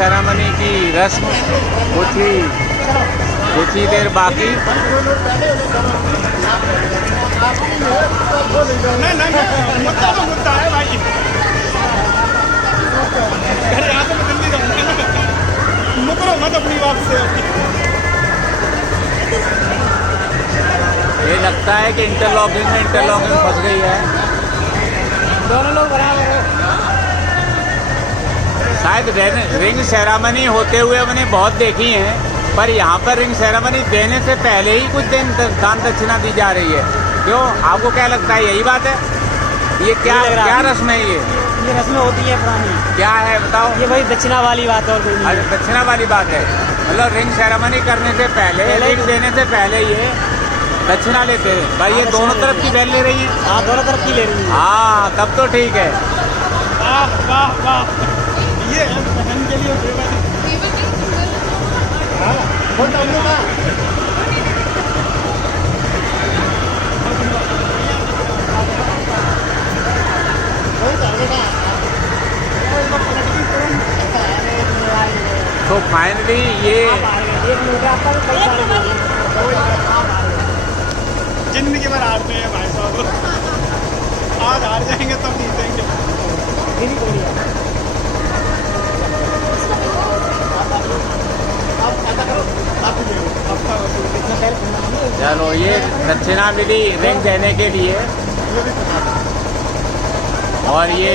Ceremony की रस्म कुछ ही देर बाकी। मुद्दा है भाई। अरे यहाँ तो मैं दिल्ली जाऊँगा, मुकरो मत अपनी बात से। ये लगता है कि इंटरलॉकिंग फंस गई है। दोनों लोग बराबर है। शायद रिंग सेरेमनी होते हुए मैंने बहुत देखी है, पर यहाँ पर रिंग सेरेमनी देने से पहले ही कुछ दिन दान दक्षिणा दी जा रही है। क्यों, आपको क्या लगता है, यही बात है? ये क्या रस्म है? ये रस्में होती है पुरानी। क्या है बताओ? ये भाई दक्षिणा वाली बात है और कोई नहीं। अरे दक्षिणा वाली बात है, मतलब रिंग सेरेमनी करने से पहले, रिंग देने से पहले ये दक्षिणा लेते हैं भाई। ये दोनों तरफ की बहन ले रही है। हाँ, दोनों तरफ की ले रही है। हाँ, तब तो ठीक है। वाह वाह वाह, ये बहन के लिए तो फाइनली ये जिंदगी भर हारते हैं भाई साहब। आज हार जाएंगे तब जीतेंगे। चलो, ये दक्षिणा मिली रिंग देने के लिए, और ये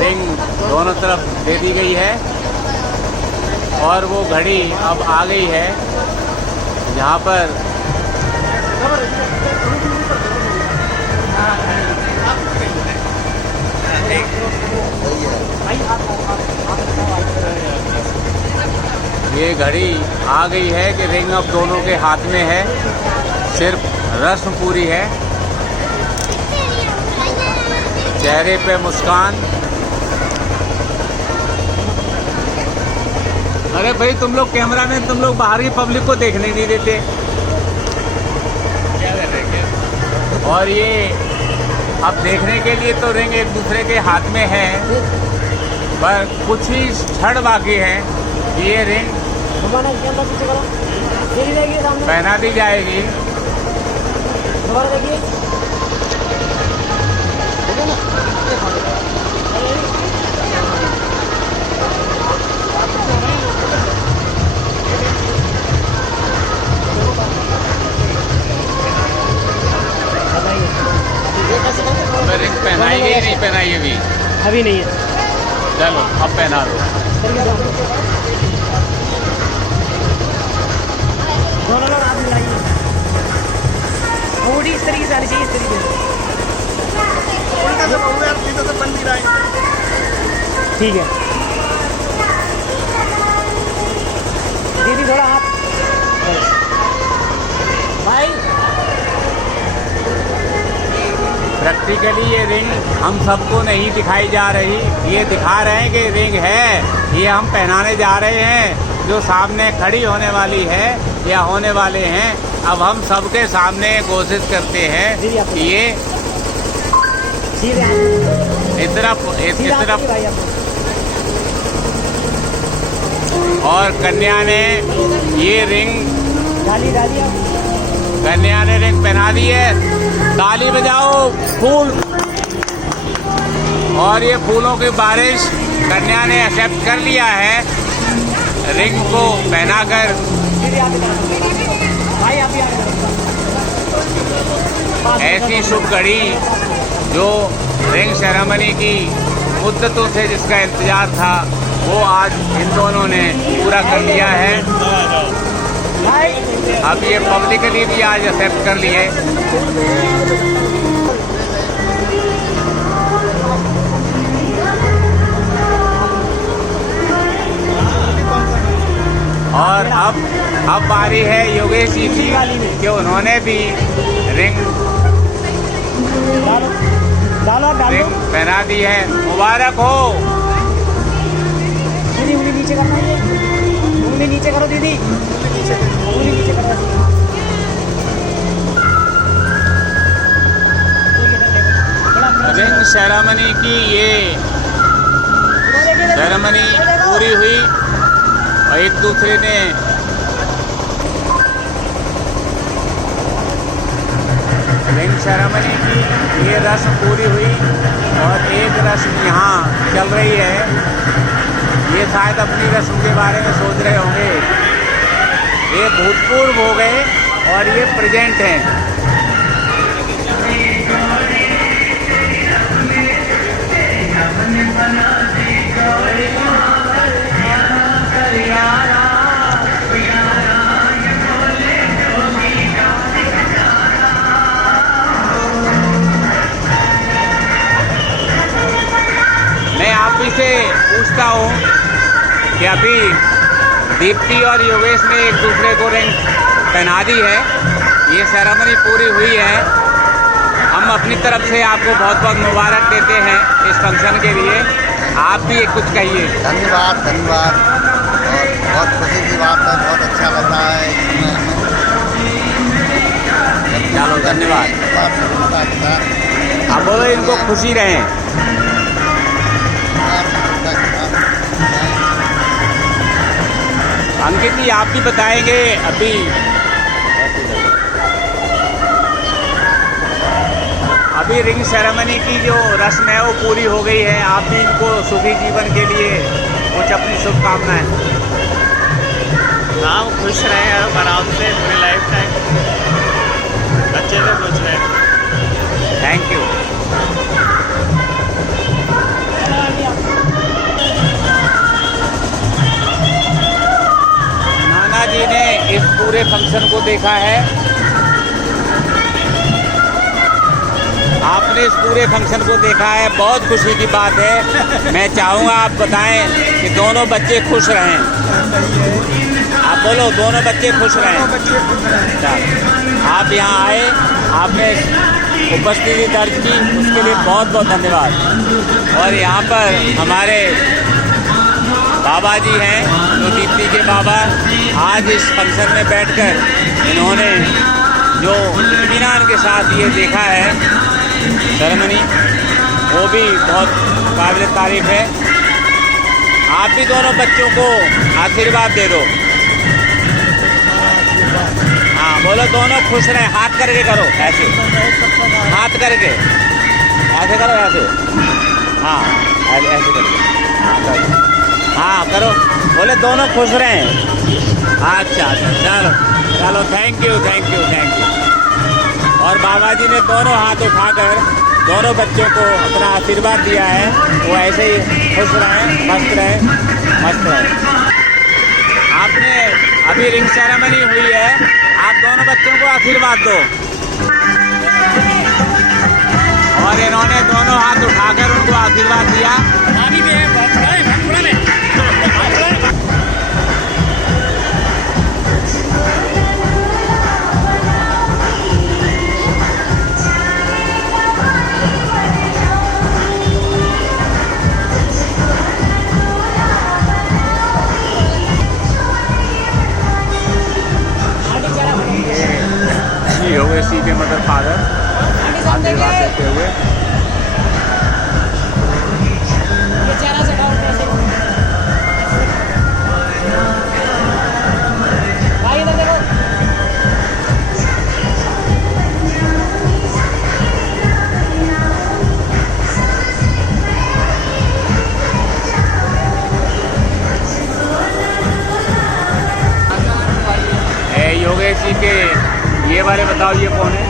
रिंग दोनों तरफ दे दी गई है। और वो घड़ी अब आ गई है जहाँ पर ये घड़ी आ गई है कि रिंग अब दोनों के हाथ में है। सिर्फ रस्म पूरी है, चेहरे पे मुस्कान। अरे भाई, तुम लोग कैमरा में, तुम लोग बाहर की पब्लिक को देखने नहीं देते। क्या कर रहे हैं? और ये अब देखने के लिए तो रिंग एक दूसरे के हाथ में है, पर कुछ ही क्षण बाकी है कि ये रिंग पहना दी जाएगी। रिंग पहनाई गई, नहीं पहनाई अभी? अभी नहीं है। चलो, अब पहना दो। दोनों लोग हाथ मिलाइए। बॉडी इस तरीके से आनी चाहिए, इस तरीके से। उल्टा से बहु यार, सीधे से बन नहीं रहा है। ठीक है दीदी, थोड़ा हाथ भाई। प्रैक्टिकली ये रिंग हम सबको नहीं दिखाई जा रही, ये दिखा रहे हैं कि रिंग है, ये हम पहनाने जा रहे हैं। जो सामने खड़ी होने वाली है या होने वाले हैं, अब हम सबके सामने कोशिश करते हैं कि ये इस तरफ और कन्या ने ये रिंग, कन्या ने रिंग पहना दी है। ताली बजाओ, फूल, और ये फूलों की बारिश। कन्या ने एक्सेप्ट कर लिया है रिंग को पहनाकर। ऐसी शुभ घड़ी जो रिंग सेरेमनी की मुद्दतों से जिसका इंतजार था, वो आज इन दोनों ने पूरा कर लिया है। अब ये पब्लिकली भी आज एक्सेप्ट कर लिए। और अब बारी है योगेश जी की कि उन्होंने भी रिंग पहना दी है। मुबारक हो। दीदी उंगली नीचे करना है, उंगली नीचे करो दीदी, उंगली नीचे करो। रिंग सेरेमनी की ये सेरेमनी पूरी हुई। और एक दूसरे ने रिंग सेरेमनी की ये रस्म पूरी हुई और एक रस्म यहाँ चल रही है। ये शायद अपनी रस्म के बारे में सोच रहे होंगे। ये भूतपूर्व हो गए और ये प्रेजेंट हैं। मैं आप ही से पूछता हूँ कि अभी दीप्ति और योगेश ने एक दूसरे को रिंग पहना दी है। ये सेरेमनी पूरी हुई है। हम अपनी तरफ से आपको बहुत बहुत मुबारक देते हैं इस फंक्शन के लिए। आप भी कुछ कहिए। धन्यवाद धन्यवाद। और बहुत खुशी की बात है, बहुत अच्छा लग रहा है। चलो धन्यवाद। आप बोलो इनको खुशी रहें। अंकित जी आप भी बताएंगे। अभी रिंग सेरेमनी की जो रस्म है वो पूरी हो गई है। आप भी इनको सुखी जीवन के लिए कुछ अपनी शुभकामनाएं। हाँ, वो खुश रहे हैं आराम से पूरी लाइफ टाइम, अच्छे से खुश रहे। Thank you. नाना जी ने इस पूरे फंक्शन को देखा है। आपने इस पूरे फंक्शन को देखा है, बहुत खुशी की बात है। मैं चाहूँगा आप बताएं कि दोनों बच्चे खुश रहें। आप बोलो दोनों बच्चे खुश रहें। आप यहाँ आए, आपने उपस्थिति दर्ज की, उसके लिए बहुत बहुत धन्यवाद। और यहाँ पर हमारे बाबा जी हैं जो दीप्ति के बाबा, आज इस फंक्शन में बैठकर इन्होंने जो इत्मीनान के साथ ये देखा है सेरेमनी, वो भी बहुत काबिल तारीफ है। आप भी दोनों बच्चों को आशीर्वाद दे दो। हाँ बोलो दोनों खुश रहे। हाथ करके करो ऐसे, हाथ करके ऐसे करो, ऐसे। हाँ ऐसे करके, हाँ करो, हाँ करो। बोले दोनों खुश रहें। अच्छा चलो चलो, thank you thank you thank you. और बाबा जी ने दोनों हाथ उठाकर दोनों बच्चों को अपना आशीर्वाद दिया है। वो ऐसे ही खुश रहें, मस्त रहें, मस्त रहें। आपने अभी रिंग सेरेमनी हुई है, आप दोनों बच्चों को आशीर्वाद दो। और इन्होंने दोनों हाथ उठाकर उनको आशीर्वाद दिया। योगेश के मदर फादर आशीर्वाद देते हुए। योगेश जी के ये वाले बताओ, ये कौन है?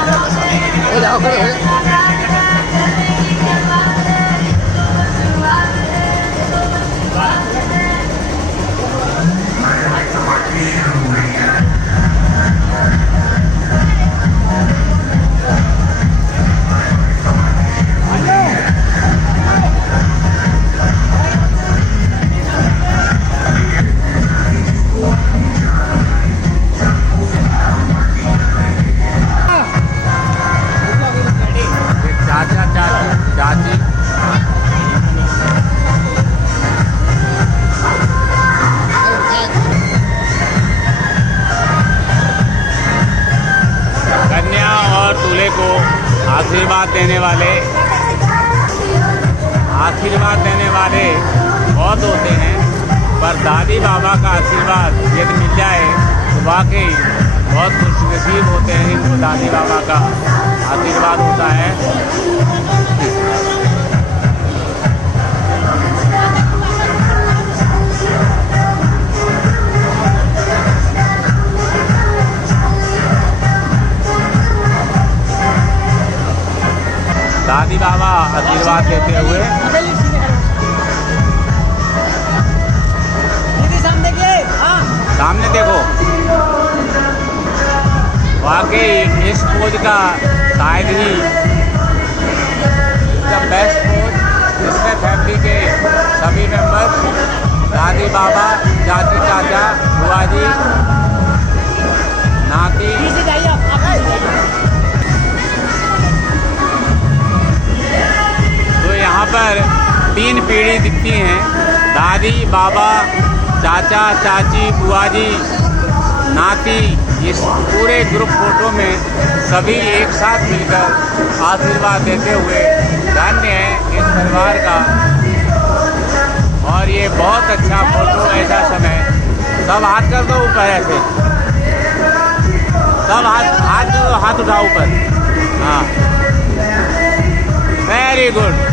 हो जाओ खड़े हो जाओ। ये चाचा चाची कन्या और दूल्हे को आशीर्वाद देने वाले बहुत होते हैं, पर दादी बाबा का आशीर्वाद यदि मिल जाए तो वाकई बहुत खुशनसीब होते हैं जिनको दादी बाबा का आशीर्वाद होता है। दादी बाबा आशीर्वाद देते हुए सामने देखो, वाकई इस पोज का शायद ही बेस्ट पोज जिसमें फैमिली के सभी मेंबर्स, दादी बाबा, चाची चाचा, बुआ जी, नाती, तो यहाँ पर 3 पीढ़ी दिखती हैं, दादी बाबा, चाचा चाची, बुआ जी, नाती। इस पूरे ग्रुप फोटो में सभी एक साथ मिलकर आशीर्वाद देते हुए धन्य है इस परिवार का। और ये बहुत अच्छा फोटो, ऐसा समय सब हाथ कर दो ऊपर, ऐसे सब हाथ उठाओ ऊपर। हाँ, वेरी गुड।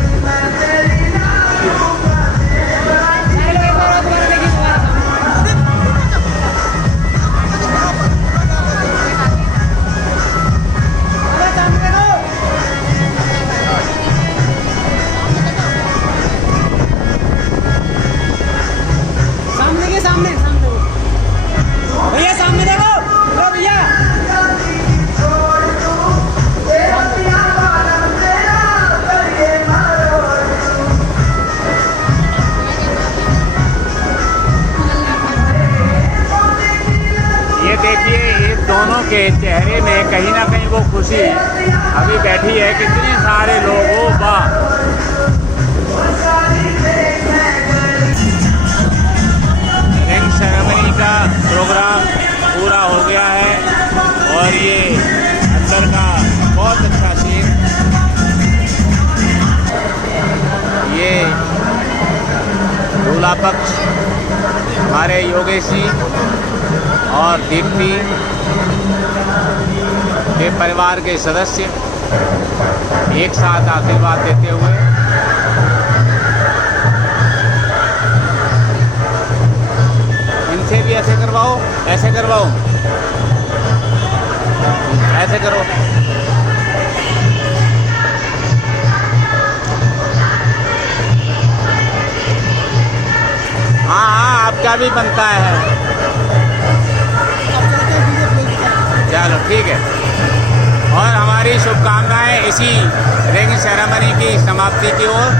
दोनों के चेहरे में कहीं ना कहीं वो खुशी अभी बैठी है। कितने सारे लोग, ओ वाह। रिंग सेरेमनी का प्रोग्राम पूरा हो गया है और ये अंदर का बहुत अच्छा सीन, ये दूल्हा पक्ष हमारे योगेश जी और दीप्ति के परिवार के सदस्य एक साथ आशीर्वाद देते हुए इनसे भी ऐसे करवाओ, ऐसे करवाओ, ऐसे करो। हाँ, आपका भी बनता है। चलो ठीक है। और हमारी शुभकामनाएं इसी रिंग सेरेमनी की समाप्ति की ओर।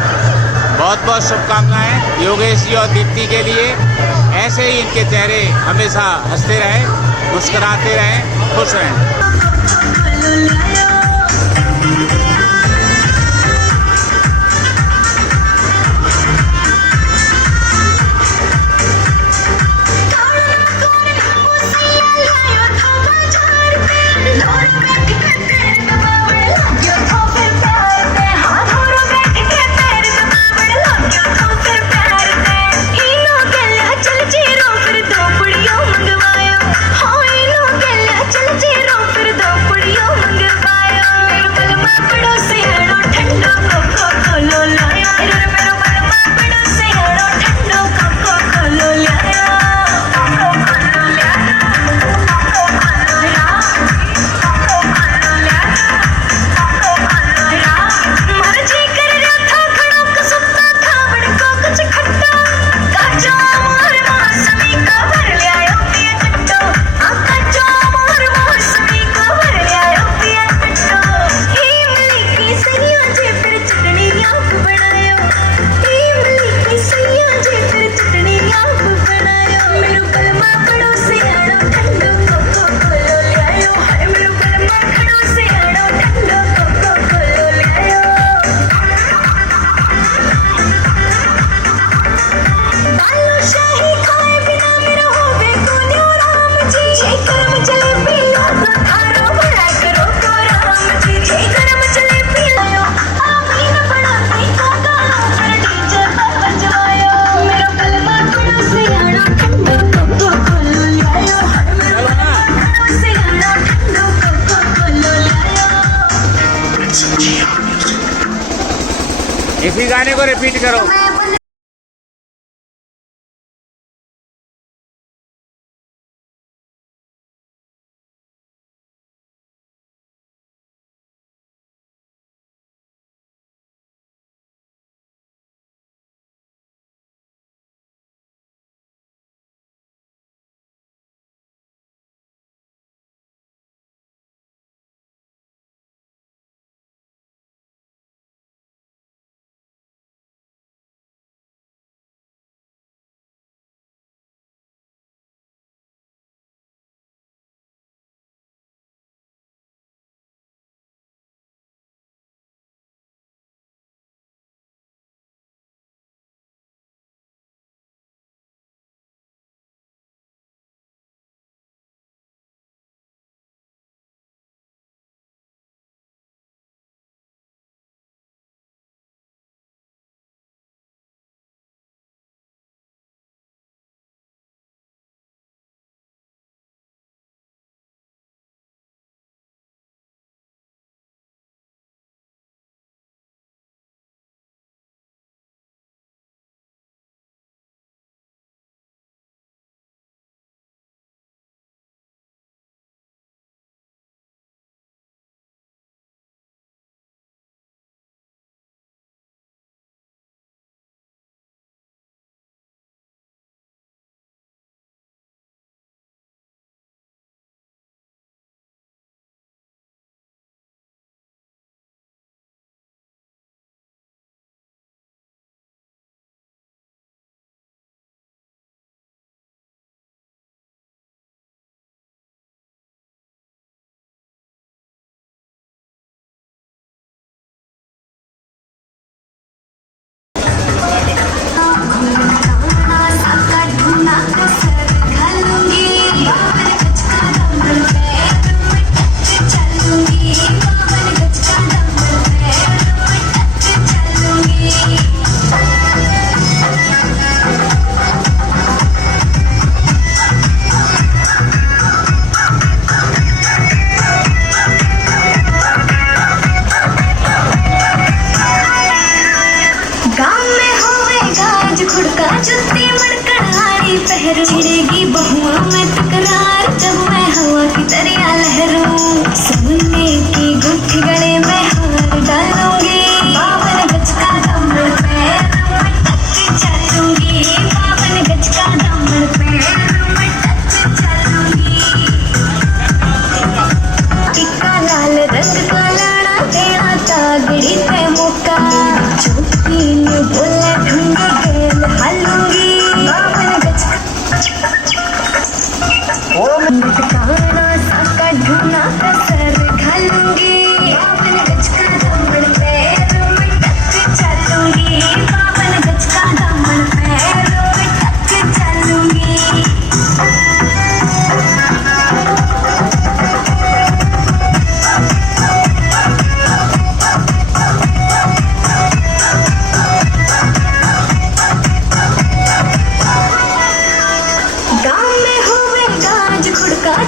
बहुत बहुत शुभकामनाएं योगेश जी और दीप्ति के लिए। ऐसे ही इनके चेहरे हमेशा हंसते रहें, मुस्कुराते रहें, खुश रहें। चल जी रो फिर दो पुड़ियों इसी गाने को रिपीट करो। छिड़ेगी बहुआ में तकरार जब मैं हवा की दरिया लहरूं सोने की गुत्थी गले में हार डालूंगी 52 गज का दामन पैरों में टच चलूंगी 52 गज का दामन पैरों में टच चलूंगी टिक्का लाल रंग का लाड़ा तेरा तागड़ी पे मौका चौकी में बोले ढूंढे गेल हालूंगी 52 गज काना साका ढूंढना कसर घालूंगी 52 गज का दामन पैरों में टच चलूंगी 52 गज का दामन पैरों में टच चलूंगी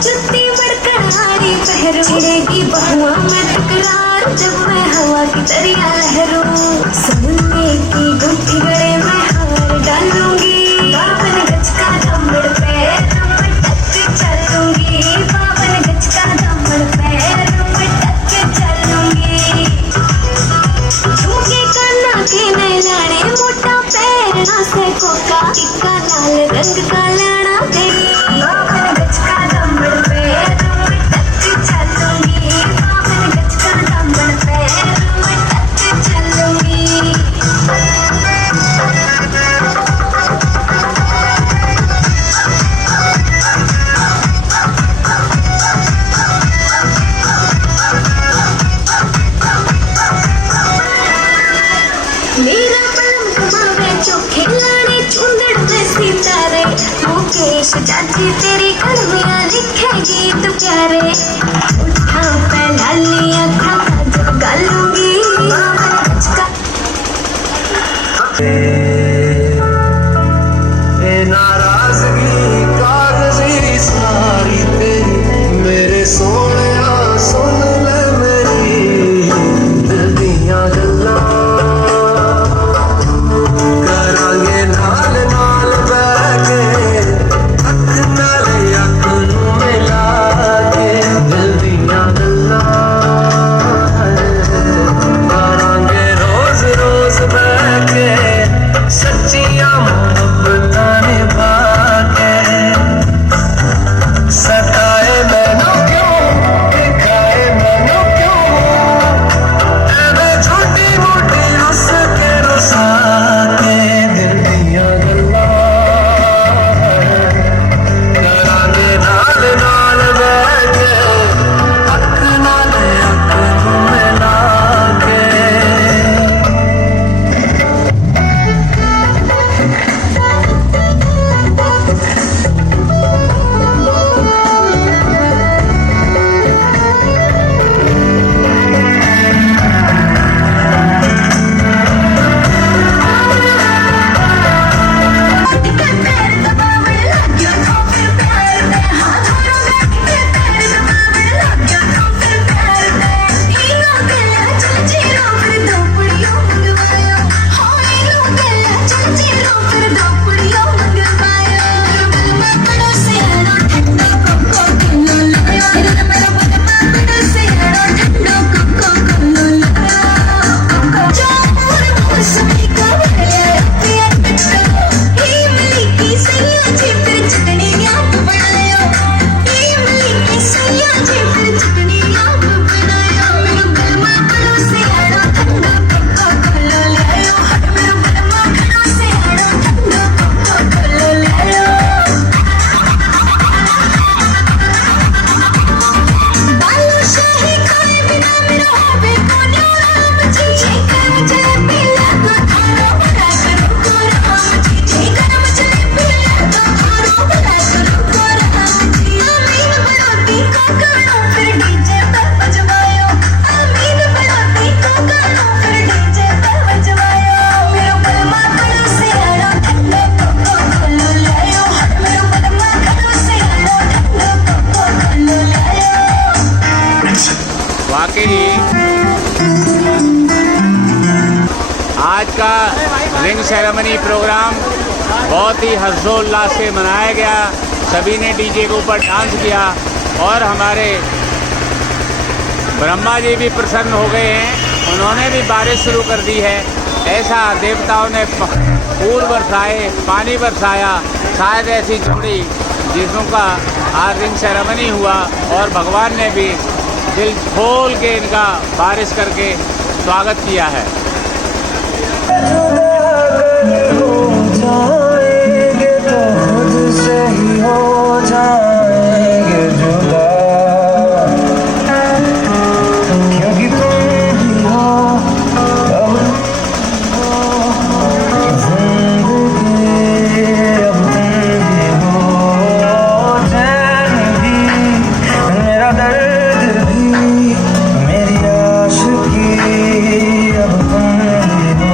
जुत्ती बढ़कर हारी पहरो छिड़ेगी बहुआ में तकरार जब मैं हवा की दरिया लहरूं सोने की गुत्थी गले में हार डालूंगी 52 गज का दामन पैरों में टच चलूंगी 52 गज का दामन पैरों में टच चलूंगी झुमके काना के नैनाने मोटा पैरना से कोका टिक्का लाल रंग का लाना तेरी 52 गज का दामन पैरों में टच चलूंगी 52 गज का दामन पैरों में टच चलूंगी मेरा पलम घुमावे चोखे लाने चूंदड़ में सितारे मुकेश चाची तेरी कड़मियां लिखेगी तू प्यारे उठा पहला लिया था जब गालूंगी 52 गज का नाराजगी कागजी सारी तेरी मेरे सोनिया सुन ले मेरी दिल दियां गल्लां ही आज का रिंग सेरेमनी प्रोग्राम बहुत ही हर्षोल्लास से मनाया गया। सभी ने डीजे के ऊपर डांस किया और हमारे ब्रह्मा जी भी प्रसन्न हो गए हैं। उन्होंने भी बारिश शुरू कर दी है। ऐसा देवताओं ने फूल बरसाए, पानी बरसाया। शायद ऐसी जोड़ी जिसका आज रिंग सेरेमनी हुआ और भगवान ने भी दिल खोल के इनका बारिश करके स्वागत किया है। जाएंगे तो खुद से ही हो जाएंगे जुदा, क्योंकि तुम ही हो अब जिंदगी, अब तुम ही हो चैन भी, मेरा दर्द भी, मेरी आशिकी, अब तुम ही हो।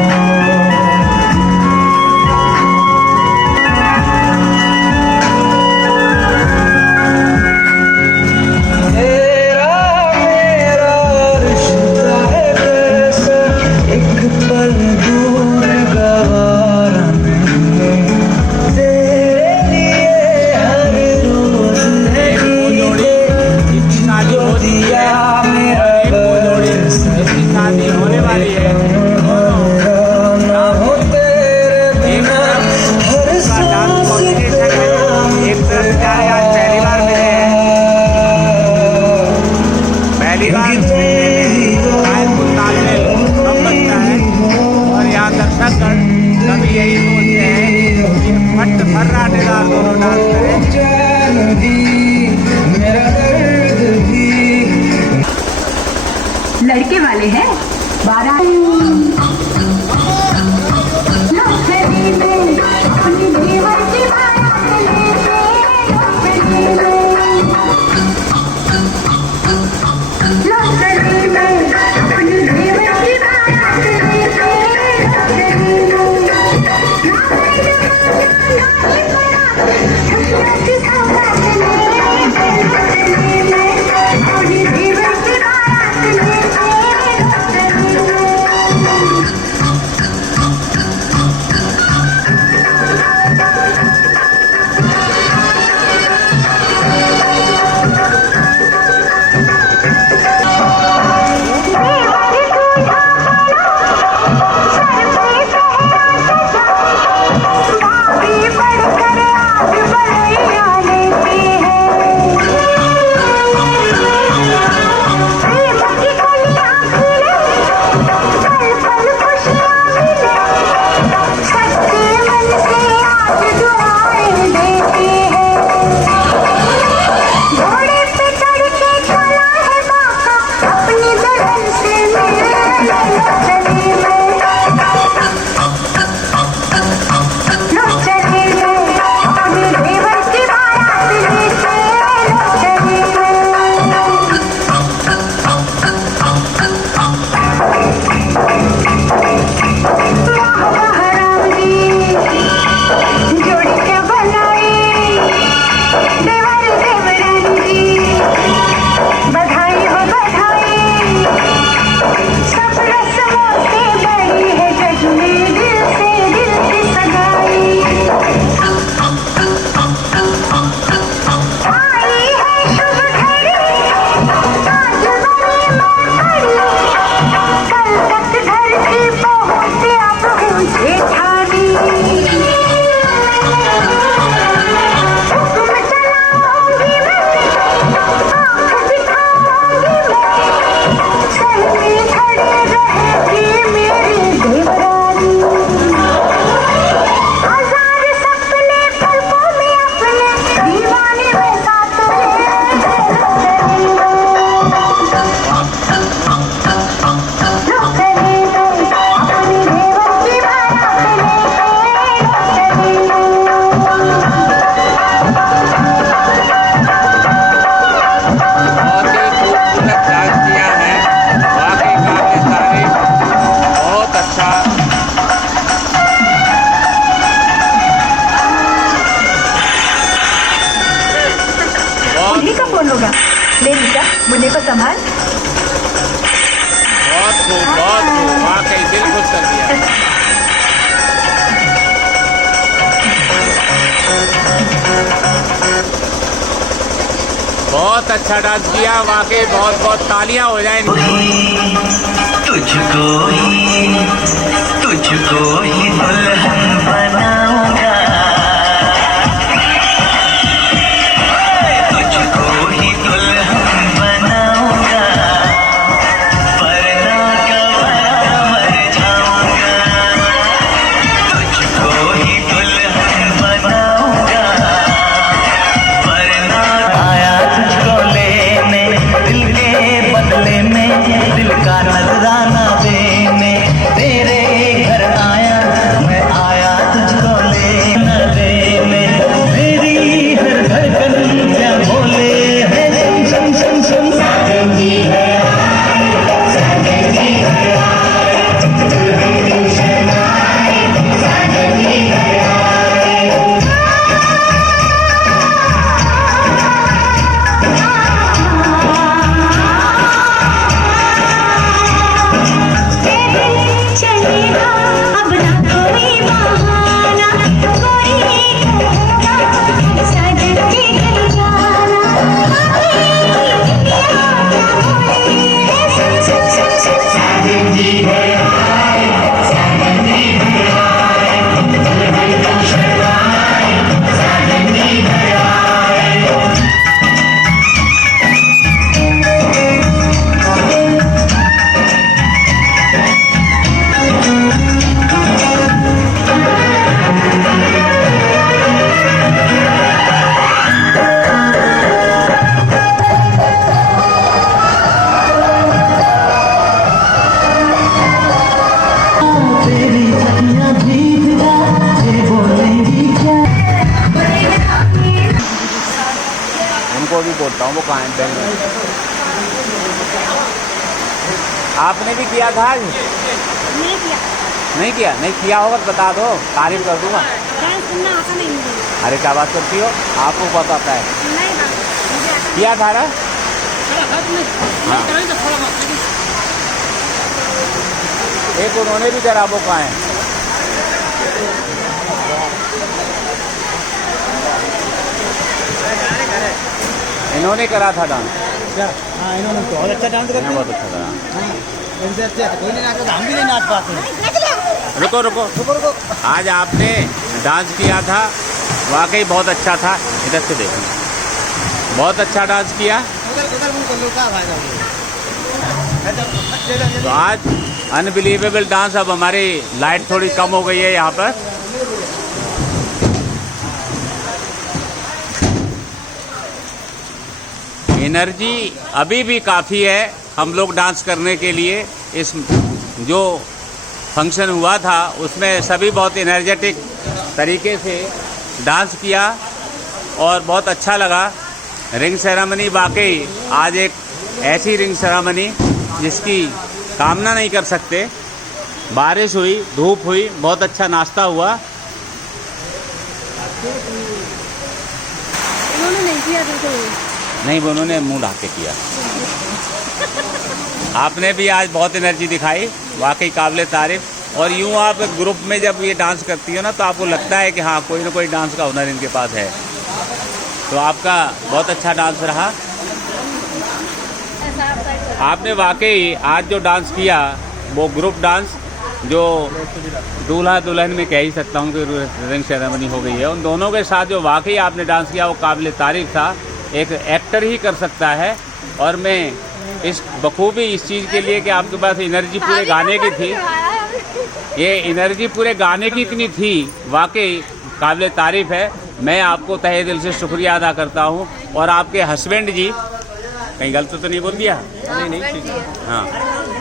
कभी यही सोचते हैं कि फट फर्राटेदार दोनों डांस करें। लड़के वाले हैं 12 Thank you. बहुत खूब, वाकई दिल खुश कर दिया। बहुत अच्छा डांस किया, वाकई बहुत बहुत तालियां हो जाएं। तुझको ही दुल्हन बनाऊंगा, तुझको ही दुल्हन बनाऊंगा, वरना कब मर जाऊंगा, तुझको ही दुल्हन बनाऊंगा, वरना आया तुझको लेने दिल के बदले में, दिल का नजराना देने तेरे घर आया, मैं आया तुझको लेना देने, मेरी हर धड़कन क्या बोले है सुन सुन सुन सुन, साजन जी है साजन जी है साजन जी है। चलेगा अब ना कोई बहाना, कोई कहूँगा साजन जी घर जाना, साजन जी है साजन जी है साजन जी है। तेरी सखियां जीत जा, ये बोलेंगी क्या। उनको भी बोलता हूँ, वो कहाँ हैं बैंक में। आपने भी किया था आज? नहीं किया, नहीं किया? नहीं किया होगा तो बता दो, तारीफ कर दूंगा। डांस करना आता नहीं मुझे। अरे क्या बात करती हो, आपको बहुत आता है। नहीं हाँ, मुझे आता किया था ना? नहीं। एक उन्होंने भी करा, वो कहाँ हैं? इन्होंने करा था डांस। हाँ, इन्होंने बहुत अच्छा डांस करते हैं। बहुत अच्छा करा। इनसे अच्छे कोई नहीं नाचता, हम भी नहीं नाच पाते हैं। रुको रुको रुको रुको, आज आपने डांस किया था, वाकई बहुत अच्छा था। इधर से देखो, बहुत अच्छा डांस किया। उधर उनको लुका भागा तो आज अनबिलीवेबल डांस। अब हमारी लाइट थोड़ी कम हो गई है यहाँ पर। एनर्जी अभी भी काफ़ी है हम लोग डांस करने के लिए। इस जो फंक्शन हुआ था उसमें सभी बहुत एनर्जेटिक तरीके से डांस किया और बहुत अच्छा लगा। रिंग सेरेमनी वाकई आज एक ऐसी रिंग सेरेमनी जिसकी कामना नहीं कर सकते। बारिश हुई, धूप हुई, बहुत अच्छा नाश्ता हुआ। इन्होंने नहीं किया बिल्कुल। नहीं, वो उन्होंने मुंह ढाक के किया। आपने भी आज बहुत एनर्जी दिखाई, वाकई काबिले तारीफ। और यूँ आप ग्रुप में जब ये डांस करती हो ना तो आपको लगता है कि हाँ कोई ना कोई डांस का हुनर इनके पास है। तो आपका बहुत अच्छा डांस रहा। आपने वाकई आज जो डांस किया वो ग्रुप डांस, जो दूल्हा दुल्हन में कह ही सकता हूँ कि रिंग सेरेमनी हो गई है, उन दोनों के साथ जो वाकई आपने डांस किया वो काबिले तारीफ था। एक एक्टर ही कर सकता है। और मैं इस बखूबी इस चीज़ के लिए कि आपके पास एनर्जी पूरे गाने की थी, ये एनर्जी पूरे गाने की इतनी थी, वाकई काबिले तारीफ है। मैं आपको तहे दिल से शुक्रिया अदा करता हूँ। और आपके हस्बैंड जी, कहीं गलत तो नहीं बोल दिया? नहीं हाँ,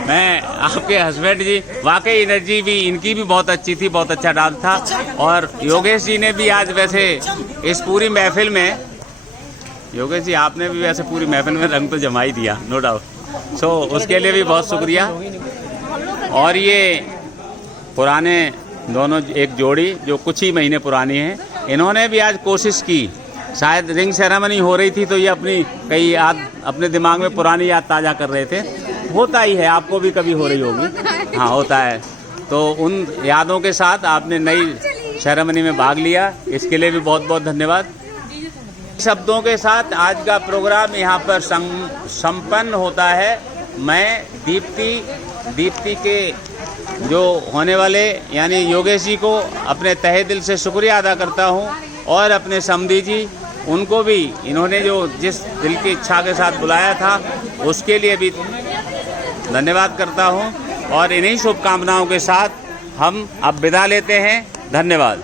मैं आपके हस्बैंड जी, वाकई एनर्जी भी इनकी भी बहुत अच्छी थी, बहुत अच्छा डांस था। और योगेश जी ने भी आज वैसे इस पूरी महफिल में, योगेश जी आपने भी वैसे पूरी महफिल में रंग तो जमा ही दिया, नो डाउट। सो उसके लिए भी बहुत शुक्रिया। और ये पुराने दोनों एक जोड़ी जो कुछ ही महीने पुरानी है, इन्होंने भी आज कोशिश की। शायद रिंग सेरेमनी हो रही थी तो ये अपनी कई याद, अपने दिमाग में पुरानी याद ताज़ा कर रहे थे। होता ही है, आपको भी कभी हो रही होगी। हाँ, होता है। तो उन यादों के साथ आपने नई सेरेमनी में भाग लिया, इसके लिए भी बहुत बहुत धन्यवाद। शब्दों के साथ आज का प्रोग्राम यहाँ पर संपन्न होता है। मैं दीप्ति के जो होने वाले यानी योगेश जी को अपने तहे दिल से शुक्रिया अदा करता हूँ, और अपने समधी जी उनको भी इन्होंने जो जिस दिल की इच्छा के साथ बुलाया था उसके लिए भी धन्यवाद करता हूँ। और इन्हीं शुभकामनाओं के साथ हम अब विदा लेते हैं। धन्यवाद।